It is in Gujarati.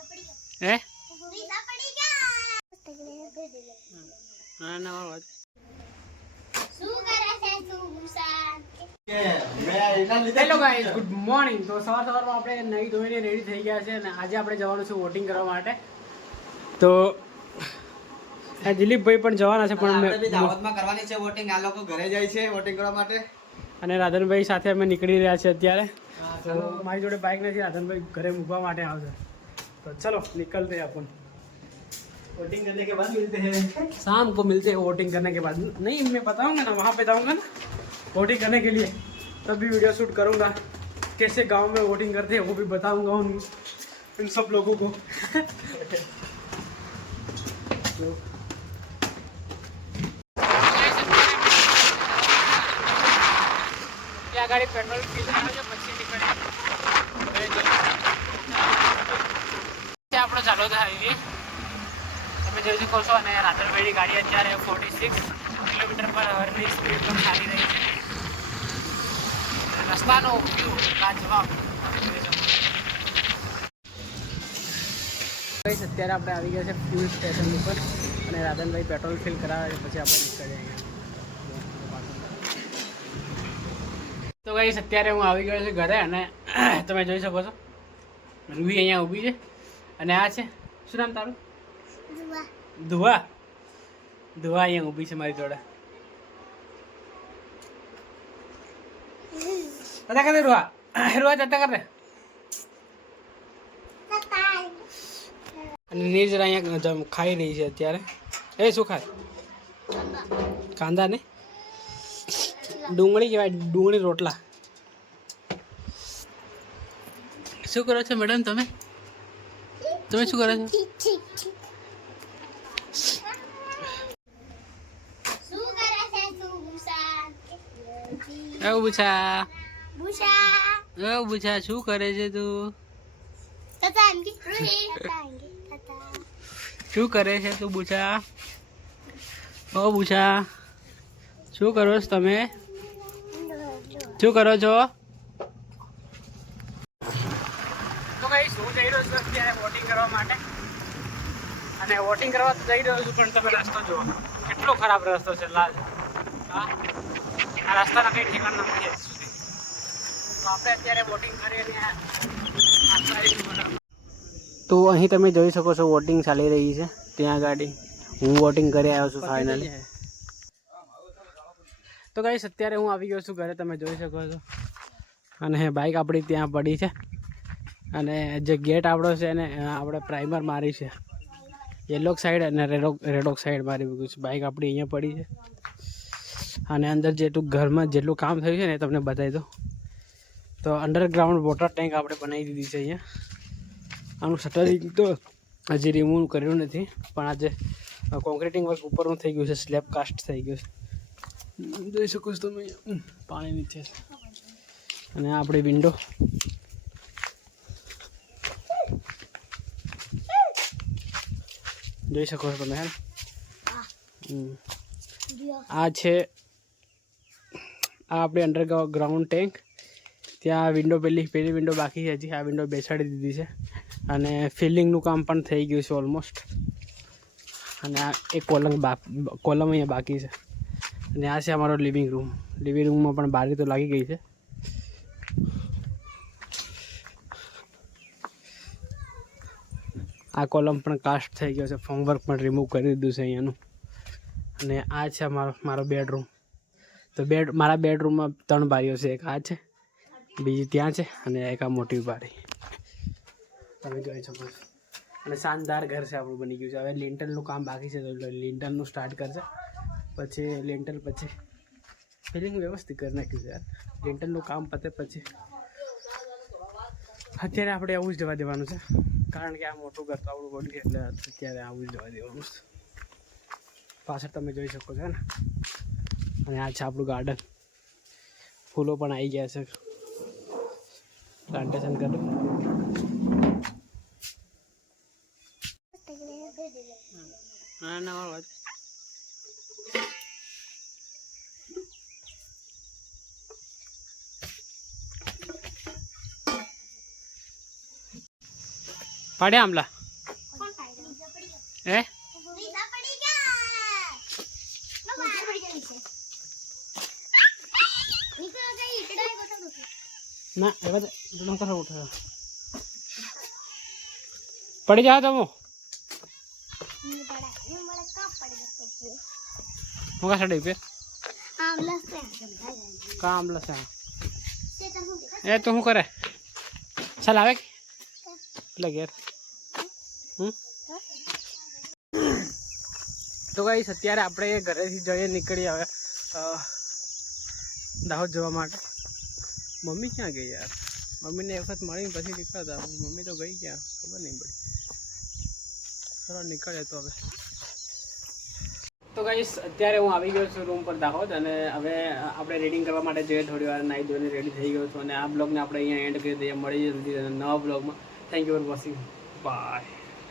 હે હેલો ગાઈસ, ગુડ મોર્નિંગ. તો સવારમાં આપણે નહીં ધોઈને રેડી થઈ ગયા છે અને આજે આપણે જવાનું છે વોટિંગ કરવા માટે. તો દિલીપભાઈ પણ જવાના છે, પણ દાહોદમાં કરવાની છે વોટિંગ. આ લોકો ઘરે જાય છે વોટિંગ કરવા માટે અને રાધનભાઈ સાથે અમે નીકળી રહ્યા છીએ અત્યારે. તો મારી જોડે બાઇક નથી, રાધનભાઈ ઘરે મૂકવા માટે આવશે. तो चलो निकलते हैं अपन। वोटिंग करने के बाद मिलते हैं, शाम को मिलते हैं वोटिंग करने के बाद। नहीं, मैं बताऊंगा ना, वहाँ पे जाऊंगा ना वोटिंग करने के लिए, तब भी वीडियो शूट करूंगा। कैसे गांव में वोटिंग करते हैं वो भी बताऊंगा उन सब लोगों को। क्या गाड़ी पेट्रोल આપણો ચાલુ થાય તમે જોઈ શકો છો. અને રાધનભાઈની ગાડી અત્યારે 46 કિલોમીટર પર અવરની સ્પીડ પણ ચાલી રહી છે. રસ્તાનો વ્યૂ લાજવાબ. અત્યારે આપણે આવી ગયા છે ફ્યુલ સ્ટેશન ઉપર અને રાધનભાઈ પેટ્રોલ ફિલ કરાવે છે, પછી આપણે નીકળીએ અહીંયા. તો ગાઈસ અત્યારે હું આવી ગયો છું ઘરે અને તમે જોઈ શકો છો રૂહી અહીંયા ઊભી છે. અને આ છે, શું નામ તારું? ધુઆ. ધુઆ અહીંયા ઊભી છે મારી જોડે. જતા કરે રૂહા, રૂહા જતા કરે. અને નીરજરા અહીંયા ખાઈ રહી છે અત્યારે. એ શું ખાય? કાંદા ને ડુંગળી કહેવાય, ડુંગળી રોટલા. શું કરો છો મેડમ તમે? તમે શું કરો છો? બુછા બુછા શું કરે છે તું? શું કરે છે તું બુછા? ઓ બુછા શું કરો છો તમે? શું કરો છો? તો ગાઈસ હું જઈ રહ્યો છું અત્યારે વોટિંગ કરવા માટે. અને વોટિંગ કરવા તો જઈ રહ્યો છું, પણ તમે રસ્તો જુઓ કેટલો ખરાબ રસ્તો છે. લાલ હા, આ રસ્તાના કંઈ ઠેકાણ નથી હજી સુધી. તો આપણે અત્યારે વોટિંગ કરીને તો અહીં તમે જોઈ શકો છો વોટિંગ ચાલી રહી છે. ત્યાં ગાડી હું વોટિંગ કરી આવ્યો છું ફાઇનલી. તો ગાઈસ અત્યારે હું આવી ગયો છું ઘરે, તમે જોઈ શકો છો. અને બાઇક આપણી ત્યાં પડી છે. અને જે ગેટ આપણો છે ને આપણે પ્રાઇમર મારી છે, યલો સાઈડ અને રેડોક સાઈડ મારી મૂક્યું છે. બાઇક આપણી અહીંયા પડી છે. અને અંદર જેટલું ઘરમાં જેટલું કામ થયું છે ને એ તમને બતાવી દો. તો અંડરગ્રાઉન્ડ વોટર ટેન્ક આપણે બનાવી દીધી છે અહીંયા. આનું શટરિંગ તો હજી રિમૂવ કર્યું નથી, પણ આજે કોન્ક્રીટિંગ વર્ક ઉપરનું થઈ ગયું છે, સ્લેબ કાસ્ટ થઈ ગયું છે. જોઈ શકો છો તમે પાણી નીચે. અને આ આપણી વિન્ડો. જોઈ શકો છો તમે. આ છે આ આપણે અંડરગ્રાઉન્ડ ટેન્ક. ત્યાં વિન્ડો પહેલી વિન્ડો બાકી છે હજી. આ વિન્ડો બેસાડી દીધી છે અને ફિલિંગનું કામ પણ થઈ ગયું છે ઓલમોસ્ટ. અને આ એક કોલમ અહીંયા બાકી છે. અને આ છે અમારો લિવિંગ રૂમ. લિવિંગ રૂમમાં પણ બારી તો લાગી ગઈ છે. આ કોલમ પણ કાસ્ટ થઈ ગયો છે, ફોર્મવર્ક પણ રિમૂવ કરી દીધું છે અહીંયાનું. અને આ છે મારો બેડરૂમ. તો મારા બેડરૂમમાં 3 બારીઓ છે. એક આ છે, બીજી ત્યાં છે અને એક આ મોટી બારી તમે જોઈ શકો છો. અને શાનદાર ઘર છે આપણું બની ગયું છે. હવે લિન્ટરનું કામ બાકી છે, તો લિન્ટરનું સ્ટાર્ટ કરશે. પછી લિન્ટર પછી ફિલિંગ વ્યવસ્થિત કરી નાખ્યું છે યાર. લિન્ટરનું કામ પતે પછી અત્યારે આપણે આવું જ જવા દેવાનું છે, કારણ કે આ મોટું ઘર તો આપણું બન્યું છે, એટલે અત્યારે આવું જ જવા દેવાનું છે. પાછળ તમે જોઈ શકો છો ને. અને આ છે આપણું ગાર્ડન. ફૂલો પણ આવી ગયા છે, પ્લાન્ટેશન કર્યું. પાડ્યા આમલા હે ના એવા તો કરો ઉઠો પડી જાઓ તમે હું કા સડી પે કા આમલા સા એ તો શું કરે ચાલ આવે એટલે ઘેર તો ગાઈસ અત્યારે આપણે ઘરેથી જઈએ નીકળી આવે દાહોદ જવા માટે મમ્મી ક્યાં ગઈ યાર મમ્મીને એક વખત મળીને પછી નીકળતા મમ્મી તો ગઈ ક્યાં ખબર નહીં પડી ચલો નીકળે તો હવે તો ગાઈસ અત્યારે હું આવી ગયો છું રૂમ પર દાહોદ અને હવે આપણે રીડિંગ કરવા માટે જઈએ થોડી વાર નાહી ધોઈને રેડી થઈ ગયો છું અને આ બ્લોગને આપણે અહીંયા એન્ડ કરી દઈએ મળી જલ્દી નવા બ્લોગમાં thank you for watching bye